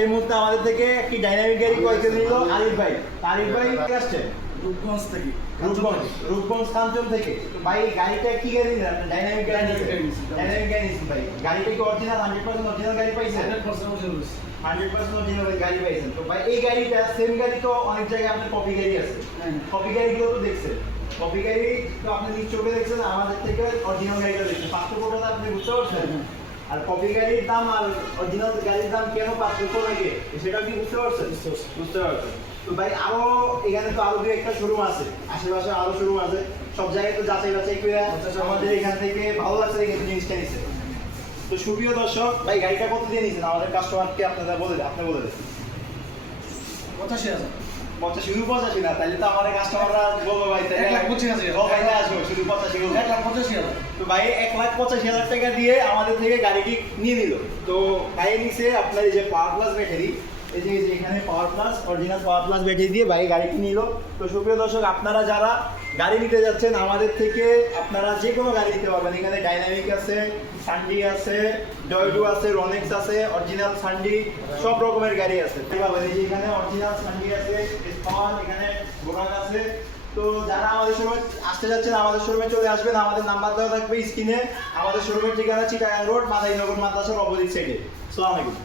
এই মুহূর্তে আমাদের থেকে একটি ডাইনামিক গাড়ি ক্রয় করে নিল আরিফ ভাই। আরিফ ভাই কে আসছে রূপগঞ্জ থেকে। রূপগঞ্জ রূপগঞ্জ। কাঞ্চন থেকে। ভাই গাড়িটা কি গাড়ি নিলেন? ডাইনামিক গাড়ি। ডাইনামিক গাড়ি নিয়েছি ভাই। গাড়িটা কি অরিজিনাল হান্ড্রেড পার্সেন্ট অরিজিনাল গাড়ি পাইছেন? হান্ড্রেড পার্সেন্ট অরিজিনাল গাড়ি পাইছেন। তো ভাই এই গাড়িটা সেম গাড়ি তো অনেক জায়গায় আপনার কপি গাড়ি আছে। হ্যাঁ। কপি গাড়িগুলো তো দেখছেন। কপি গাড়ি তো আপনি নিজ চোখে দেখছেন আমাদের থেকে অরিজিনাল গাড়িটা দেখছেন। পার্থক্যটা আপনি বুঝতে পারছেন? হ্যাঁ। আর কপি গাড়ির দাম আর অরিজিনাল গাড়ির দাম কেন পার্থক্য লাগে? সেটা কি বুঝতে পারছেন? বুঝতে পারছেন তো ভাই আরও এখানে তো আরও দুই একটা শোরুম আছে। আশেপাশে আরও শোরুম আছে। সব জায়গায় তো যাচাই বাছাই করে আমাদের এখান থেকে ভালো লাগছে দেখে জিনিসটা নিচ্ছে তো সুপ্রিয় দর্শক ভাই গাড়িটা কত দিয়ে নিয়েছেন আমাদের কাস্টমারকে আপনারা বলে দেন আপনি বলে দেন। পঁচাশি হাজার। পঞ্চাশ শুধু পঁচাশি না তাহলে তো আমাদের কাস্টমাররা বলব ভাই তাহলে পঁচিশ হাজার। ও ভাই না আসব শুধু পঁচাশি বলব এক লাখ পঁচাশি হাজার। তো ভাই এক লাখ পঁচাশি হাজার টাকা দিয়ে আমাদের থেকে গাড়িটি নিয়ে নিল? তো ভাই নিচে আপনার এই যে পাওয়ার প্লাস ব্যাটারি এই যে এখানে power plus original power plus battery দিয়ে ভাই গাড়িটি নিল? তো সুপ্রিয় দর্শক আপনারা যারা গাড়ি নিতে যাচ্ছেন আমাদের থেকে আপনারা যে কোনো গাড়ি নিতে পারবেন। এখানে ডাইনামিক আছে সান্ডি আছে ডয়ডু আছে রনেক্স আছে অরিজিনাল সান্ডি সব রকমের গাড়ি আছে। পাবেন এই যে এখানে অরিজিনাল সান্ডি আছে এখানে বোরাক আছে তো যারা আমাদের শোরুমে আসতে যাচ্ছেন, আমাদের শোরুমে চলে আসবেন। আমাদের নাম্বার দেওয়া থাকবে স্ক্রিনে। আমাদের শোরুমের ঠিকানা চিটাগাং রোড মাদাইনগর মাদ্রাসার অপোজিট সাইডে সালাম আলাইকুম।